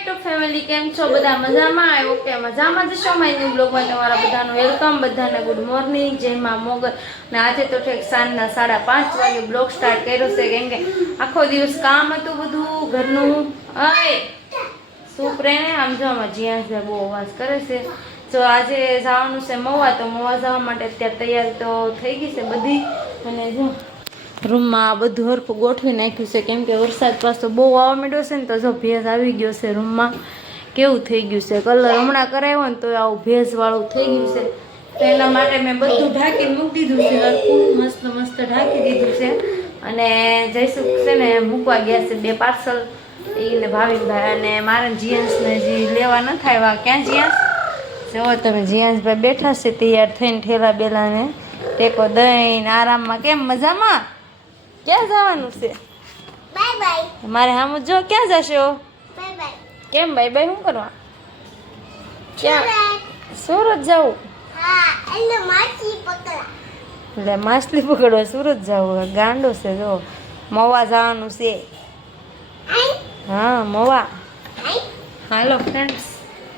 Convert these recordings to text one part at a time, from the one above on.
YouTube family કેમ છો બધા મજામાં આવ્યો કે મજામાં જશો માય ન્યુ બ્લોગમાં તમારા બધાનું વેલકમ બધાને ગુડ મોર્નિંગ જય માં મોગલ ને આજે તો ઠેક સાંજના 5:30 વાગે બ્લોગ સ્ટાર્ટ કર્યો છે કેમ કે આખો દિવસ કામ હતું બધું ઘરનું અય સુપ્રેને આમ જો આમાં જ્યાં બહુ અવાજ કરે છે તો આજે જવાનું છે મવા તો મવા જવા માટે અત્યારે તૈયાર તો થઈ ગઈ છે બધી અને જો રૂમમાં બધું હરખું ગોઠવી નાખ્યું છે કેમ કે વરસાદ પાછો બહુ આવવા માંડ્યો છે ને તો જો ભેજ આવી ગયો છે રૂમમાં કેવું થઈ ગયું છે કલર હમણાં કરાવ્યો ને તો આવું ભેજવાળું થઈ ગયું છે તો એના માટે મેં બધું ઢાંકીને મૂકી દીધું છે હરખું મસ્ત મસ્ત ઢાંકી દીધું છે અને જયસુખ છે ને મૂકવા ગયા છે 2 પાર્સલ એને ભાવિનભાઈ અને મારા જીએન્સને જે લેવા ન થાય ક્યાં જીએન્સ જો તમે જીએન્સભાઈ બેઠા છે તૈયાર થઈને ઠેલા બેલાને ટેકો દઈને આરામમાં કેમ મજામાં ક્યાં જવાનું છે બાય બાય મારે હામુ જો ક્યાં જશો બાય બાય કેમ બાય બાય શું કરવા ક્યાં સુરત જવું હા એટલે માછી પકડા એટલે માછલી પકડવા સુરત જવું ગાંડો છે જો મવા જવાનું છે હા મવા હાલો ફ્રેન્ડ્સ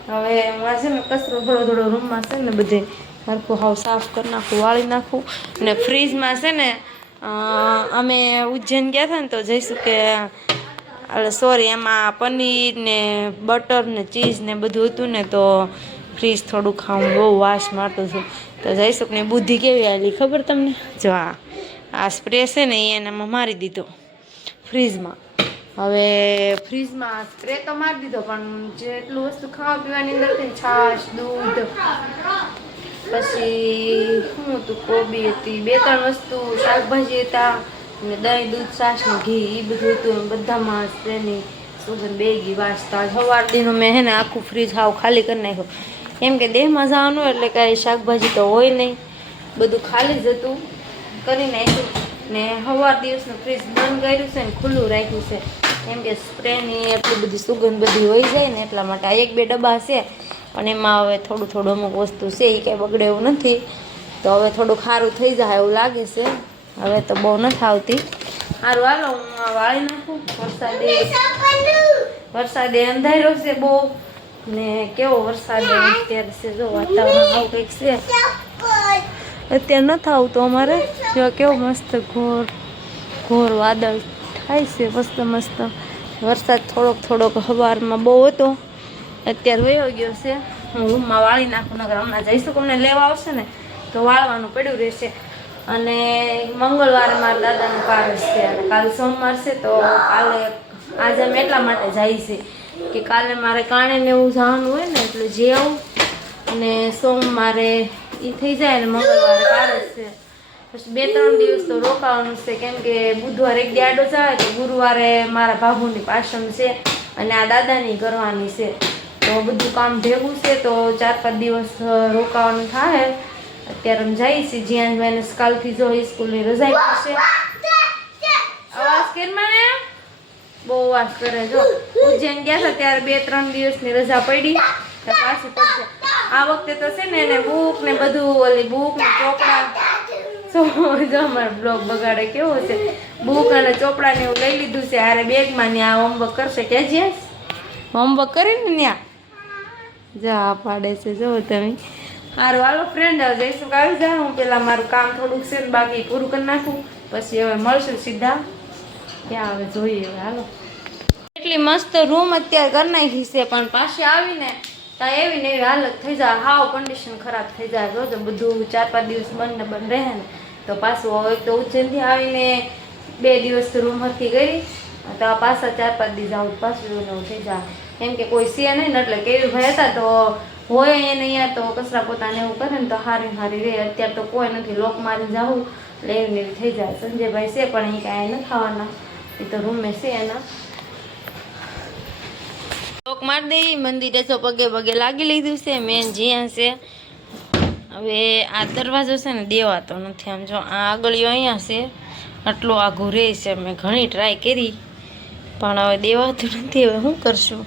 હવે હું છે ને કચરો થોડો રૂમમાં છે ને બધે હરખું હાવ સાફ કરી નાખું વાળી નાખું અને ફ્રીજમાં છે ને અમે ઉજ્જૈન ગયા હતા ને તો જઈશું કે સોરી એમાં પનીર ને બટર ને ચીઝ ને બધું હતું ને તો ફ્રીજ થોડું ખાવું બહુ વાસ મારતું હતું તો જઈશું ને બુદ્ધિ કેવી આવેલી ખબર તમને જો આ સ્પ્રે છે ને એનામાં મારી દીધો ફ્રીજમાં હવે ફ્રીજમાં સ્પ્રે તો મારી દીધો પણ જેટલું વસ્તુ ખાવા પીવાની અંદર હતી છાશ દૂધ પછી શું હતું કોબી હતી 2-3 વસ્તુ શાકભાજી હતા અને દહીં દૂધ છાશ ને ઘી એ બધું હતું બધામાં સ્પ્રેની સુગંધ બેગી વાસતા સવાર દીનું મેં હે ને આખું ફ્રીજ હાવ ખાલી કરી નાખ્યું કેમ કે દેહમાં જવાનું એટલે કાંઈ શાકભાજી તો હોય નહીં બધું ખાલી જ હતું કરી નાખ્યું ને સવાર દિવસનું ફ્રીજ બંધ કર્યું છે ને ખુલ્લું રાખ્યું છે કેમ કે સ્પ્રેની એટલી બધી સુગંધ બધી હોઈ જાય ને એટલા માટે આ 1-2 ડબ્બા છે પણ એમાં હવે થોડું અમુક વસ્તુ છે એ કાંઈ બગડે એવું નથી તો હવે થોડું સારું થઈ જાય એવું લાગે છે હવે તો બહુ નથી આવતી સારું હાલો હું આ વાળી નાખું વરસાદે અંધાર્યો છે બહુ ને કેવો વરસાદ અત્યારે છે જો વાતાવરણ આવું કંઈક છે અત્યારે નથી આવતું અમારે જો કેવો મસ્ત ઘોર વાદળ થાય છે મસ્ત વરસાદ થોડોક સવારમાં બહુ હતો અત્યારે વયો ગયો છે હું રૂમમાં વાળી નાખું નગર હમણાં જઈશું અમને લેવા આવશે ને તો વાળવાનું પડ્યું રહેશે અને મંગળવારે મારા દાદાનું પારસ છે અને કાલે સોમવાર છે તો કાલે આજે અમે એટલા માટે જાય છે કે કાલે મારે કાણે એવું જવાનું હોય ને એટલે જે આવું અને સોમવારે એ થઈ જાય ને મંગળવારે પારસ છે પછી 2-3 દિવસ તો રોકાવાનું છે કેમ કે બુધવારે એક દાડો જાય તો ગુરુવારે મારા ભાભુની પાસમ છે અને આ દાદાની કરવાની છે તો બધું કામ ભેગું છે તો 4-5 દિવસ રોકાવાનું થાય અત્યારે અમે જઈએ છીએ જ્યાં મેને કાલથી જો સ્કૂલની રજા પડશે અવાજ કેરમાં ને બહુ અવાજ કરે જો ઉજ્જૈન ગયા હતા ત્યારે 2-3 દિવસની રજા પડી તો પાછી પડશે આ વખતે તો છે ને એને બુક ને બધું ઓલી બુક ને ચોપડા જો અમારો બ્લોગ બગાડે કેવો છે બુક અને ચોપડા ને એવું લઈ લીધું છે હારે બેગમાં ને આ હોમવર્ક કરશે કે જે હોમવર્ક કરીને ત્યાં જા પાડે છે જો તમે સારું હાલો ફ્રેન્ડ જઈશું આવી જાય હું પેલા મારું કામ થોડુંક છે બાકી પૂરું કરી નાખું પછી હવે મળશું સીધા ક્યાં હવે જોઈએ હવે હાલો એટલી મસ્ત રૂમ અત્યારે કરી નાખી છે પણ પાછી આવીને ત્યાં એવી ને એવી હાલત થઈ જાય હાવ કન્ડિશન ખરાબ થઈ જાય જો બધું 4-5 દિવસ બંધ રહે ને તો પાછું હવે તો ઉજ્જૈનથી આવીને 2 દિવસ રૂમ હરખી કરી તો પાછા 4-5 દિવસ આવું પાછું એવું થઈ જાય કેમ કે કોઈ છે નહીં ને એટલે કેવી ભાઈ હતા તો હોય એને અહીંયા તો કચરા પોતાને એવું કરે ને તો હારી રહે અત્યારે તો કોઈ નથી લોક મારી જવું એટલે એવી એવી થઈ જાય સંજયભાઈ છે પણ એ કાંઈ નથી ખાવાના એ તો રૂમે છે એના લોક મારી દઈ મંદિરે તો પગે લાગી લીધું છે મેન જ્યાં છે હવે આ દરવાજો છે ને દેવાતો નથી આમ જો આ આગળીઓ અહીંયા છે આટલું આઘું રહે છે મેં ઘણી ટ્રાય કરી પણ હવે દેવાતું નથી હવે શું કરશું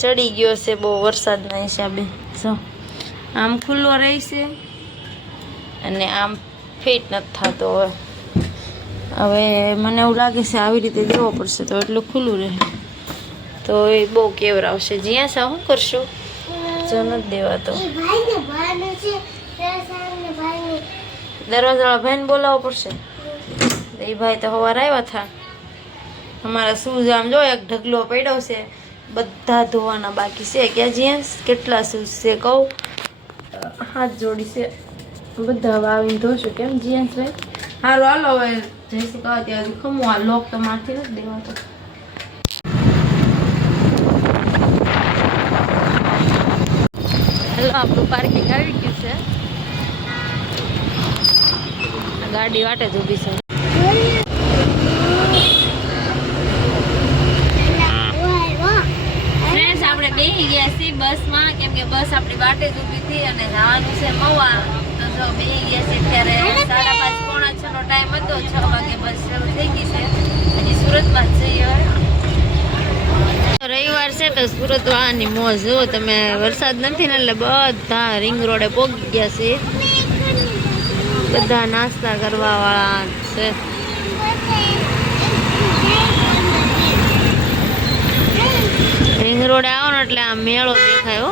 ચડી ગયો છે બહુ વરસાદના હિસાબે જો આમ ખુલ્લો રહેશે અને આમ ફિટ નથી થતો હવે મને એવું લાગે છે આવી રીતે દેવો પડશે તો એટલું ખુલ્લું રહે તો એ બહુ કેવરાવશે. જ્યાં શું કરશું જો નથી દેવાતો. એ ભાઈને બહારનું છે પ્રસાદને ભાઈને દરવાજાવાળા ભાઈને બોલાવવો પડશે. એ ભાઈ તો સવાર આવ્યા હતા. અમારા શૂઝ આમ જો એક ઢગલો પડ્યો છે, બધા ધોવાના બાકી છે. ક્યાં જ્યાં કેટલા શૂઝ છે કહું, હાથ જોડી છે, બધા હવે આવીને ધોશું. કેમ જીએન્સ ભાઈ? હારું હાલો હવે જઈશું કહો ત્યાં હજી ખમું. આ લોક તો મારથી નથી દેવાતો. હેલો, આપણું પાર્કિંગ આવી ગયું છે. ગાડી વાટે જ ઊભી છે. ફ્રેન્ડ્સ, આપણે બેસી ગયા છીએ બસમાં, કેમ કે બસ આપણી વાટે જ ઊભી હતી અને જવાનું છે મવા. તો જો બેસી ગયા છે. અત્યારે 5:30 પોણા 6 નો ટાઈમ હતો. 6 વાગે બસ શરૂ થઈ ગઈ છે. હજી સુરતમાં જ છીએ. રવિવાર છે તો સુરત વાળાની મોજ. જુઓ તમે, વરસાદ નથી ને એટલે બધા રિંગ રોડે પહોંચી ગયા છે. બધા નાસ્તા કરવા વાળા છે. રિંગ રોડે આવો ને એટલે આ મેળો દેખાય. હો,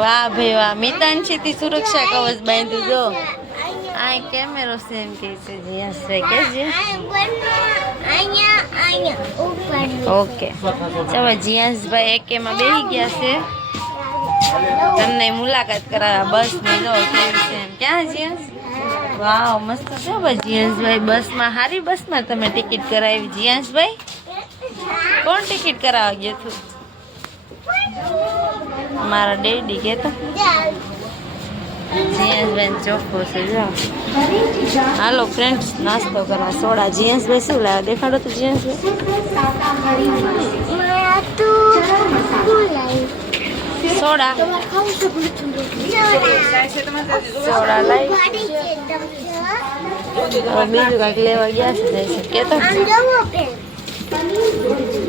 વાહ ભાઈ વાહ. મિતાંશી થી સુરક્ષા કવચ બાંધ્યું. જો આ કેમેરો છે એમ કે છે જીયાસભાઈ કે છે. ઓકે, ચાલો જીયાસભાઈ એકેમાં બેસી ગયા છે. તમને મુલાકાત કરાવ્યા બસ ની. જો કેવી છે એમ. ક્યાં જીયાસ? વાવ, મસ્ત છે ભાઈ. જીયાસભાઈ બસમાં, હારી બસમાં તમે ટિકિટ કરાવી. જીયાસભાઈ કોણ ટિકિટ કરાવવા ગયું હતું? મારા ડેડી કહેતા. જીયાસભાઈ ચોખ્ખો છે. જાઓ હાલો ફ્રેન્ડ્સ, નાસ્તો કરવા. સોડા. જીયાસભાઈ શું લાવ્યા દેખાડો તો. જીયાસભાઈ સોડા. સોડા લાવી. બીજું કાંઈક લેવા ગયા છે. કેતો